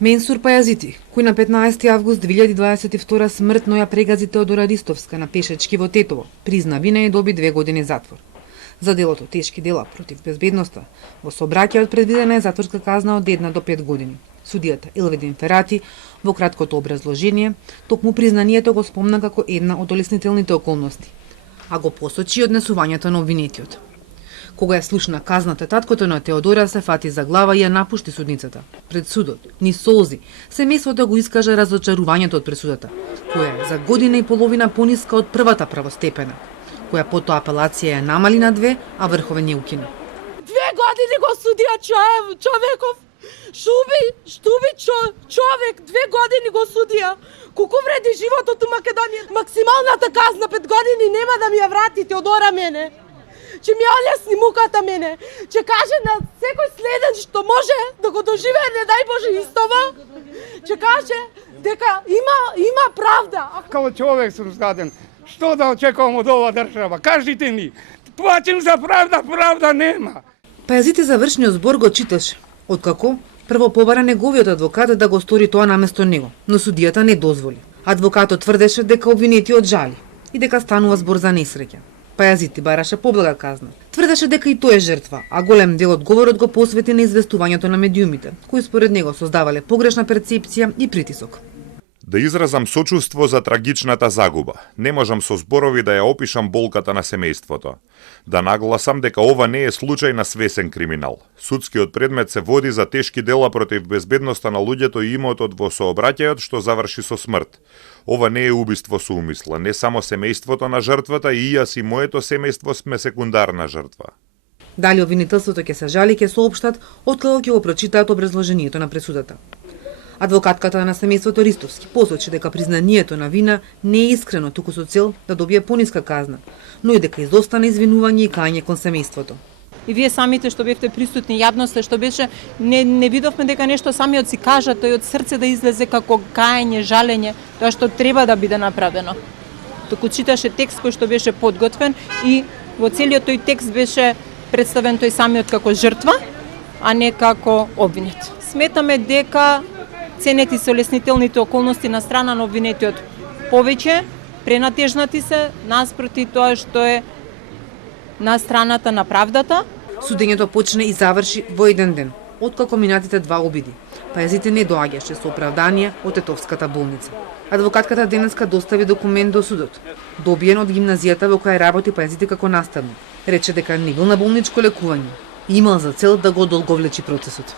Менсур Пајазити, кој на 15 август 2022 смртно ја прегази Теодора Ристовска на пешечки во Тетово, призна вина и доби 2 години затвор. За делото тешки дела против безбедноста, во сообраќајот предвидена е затворска казна од 1 до 5 години. Судијата Елведин Ферати во краткото образложение токму признанието го спомна како една од олеснителните околности, а го посочи однесувањето на обвинетиот. Кога ја слушна казната, таткото на Теодора се фати за глава и ја напушти судницата. Пред судот, ни солзи, семејството го искажа разочарувањето од пресудата, која е за година и половина пониска од првата правостепена, која потоа апелација ја намали на 2, а врховен ја укина. 2 години го судија човеков, штуби човек, 2 години го судија. Колку вреди животот у Македонија? Максималната казна 5 години нема да ми ја врати Теодора мене. Че ми олесни муката мене, че каже на секој следен што може да го доживее, не дај Боже истово, че каже дека има правда. Као човек сум згаден, што да очекувам од оваа држава? Кажите ми, плачем за правда, правда нема. Пајазити завршниот збор го читаше, откако прво побара неговиот адвокат да го стори тоа наместо него, но судијата не дозволи. Адвокатот тврдеше дека обвинетиот жали и дека станува збор за несреќа. Пајазити бараше поблага казна. Тврдеше дека и тој е жртва, а голем дел од говорот го посвети на известувањето на медиумите, кои според него создавале погрешна перцепција и притисок. Да изразам сочувство за трагичната загуба. Не можам со зборови да ја опишам болката на семејството. Да нагласам дека ова не е случај на свесен криминал. Судскиот предмет се води за тешки дела против безбедноста на луѓето и имотот во сообраќајот што заврши со смрт. Ова не е убиство со умисла. Не само семејството на жртвата, и јас и моето семејство сме секундарна жртва. Дали обвинителството ќе се жали, ќе соопштат откако ќе го прочитаат образложението на пресудата. Адвокатката на семејството Ристовски посочи дека признанието на вина не е искрено, туку со цел да добие пониска казна, но и дека изостана извинување и кање кон семејството. И вие самите што бевте присутни, јавноста што беше, не видовме дека нешто самиот си кажа, тој од срце да излезе како кање, жалење, тоа што треба да биде направено. Туку читаше текст кој што беше подготвен и во целиот тој текст беше представен тој самиот како жртва, а не како обвинет. Сметаме дека ценети се олеснителните околности на страна на обвинетиот повеќе пренатежнати се наспроти тоа што е на страната на правдата. Судењето почна и заврши во еден ден, откако минатите 2 обиди. Пајазити не доаѓаше со оправдание од Тетовската болница. Адвокатката денеска достави документ до судот, добиен од гимназијата во која работи Пајазити како наставник. Рече дека не бил на болничко лекување и имал за цел да го одолговлечи процесот.